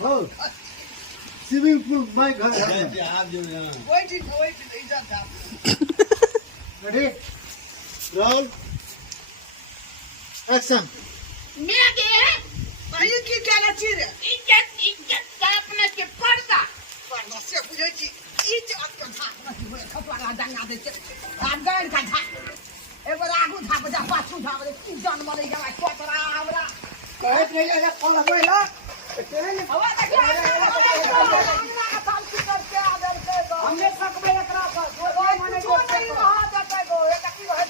हो swimming pool my घर है आप जो wait इज्जत आप रेडी रोल एक्शन मैं के भाई की कहना चाहिए इज्जत का अपने के पर्दा पर से बुझे छी इज्जत का था खपड़ा दंगा दे रात गाड़ का था एक बार आगू था बजा पाछू था बजे की जान मरे गया कोतरा हमरा कहत नहीं लगा कौन होइला हवा हमने सकबे एकरा पर दो माने को रहा जाता गो एक की है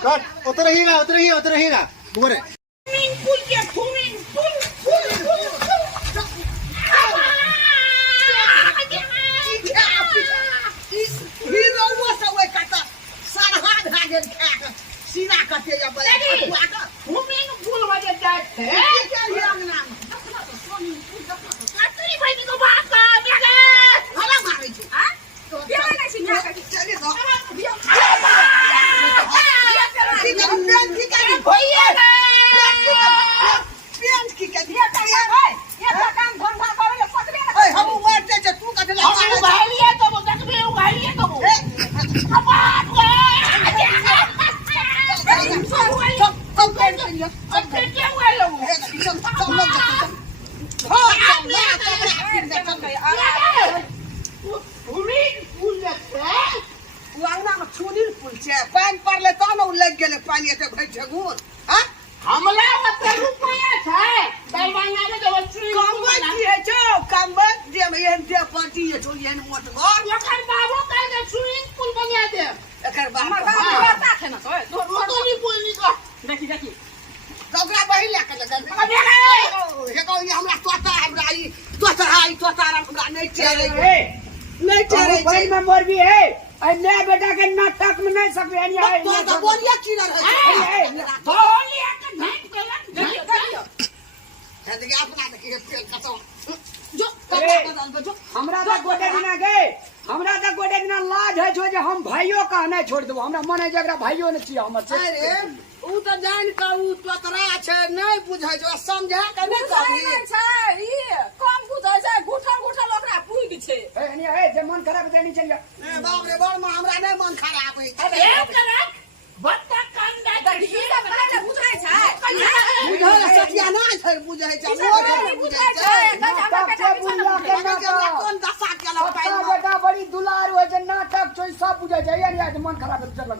कट उतर रहिएगा बोरे स्विमिंग पूल के स्विमिंग पूल हीरो वो सब वे कटा सरहा भा गेल खा सीना कटे या बले स्विमिंग पूल वजे जाते क्या ही अंगना कातरी भाई को बात बेगे हला मारे छी हां तो देवा नहीं सिंहा का चले दो पानी पड़ले तो न लग गेले पानी एते भइ ठगुन हां हमला मत रुपया छै दरभंगा में जब चुरी कमबत की छौ कमबत जे में एहन दे पार्टी छौ एहन मोट घर एकर बाबू कह के स्विमिंग पूल बना दे एकर बाप बता है ना तो रोटोली पूल निको देखी कगरा बहि लेके लगन हे को ये हमरा तोता हमरा नहीं चले भाई में मोरबी है अन्य बेटा के नाटक में नहीं सकते है तो बोलिया की रहे बोलिया के भेंट करियो है देखिए अपना देखिए तेल कसो जो हमरा तो गोटे दिना लाज है जो हम भाइयों का नहीं छोड़ देबो हमरा मन है जकरा भाइयों ने छिया हमर से अरे उ त जान के उ तोतरा छै नहीं बुझै जो समझा के नहीं कभी छै ई कम बुझै छै गुठल ओकरा पुग छै ए जे मन खराब है नहीं चल ए बाप रे बड़ में हमरा नहीं मन खराब है अरे करक बत्ता कंडा गड़ी सब ना बुझै छै बुझै सतिया नहीं छै बुझै छै मोर बुझै छै कोन दशा केला पाई बेटा बड़ी दुलार हो जे नाटक छै सब बुझै छै यार आज मन खराब है चल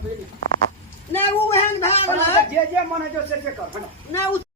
नहीं वो एहन भए गेलै जे मन है जो से कर नहीं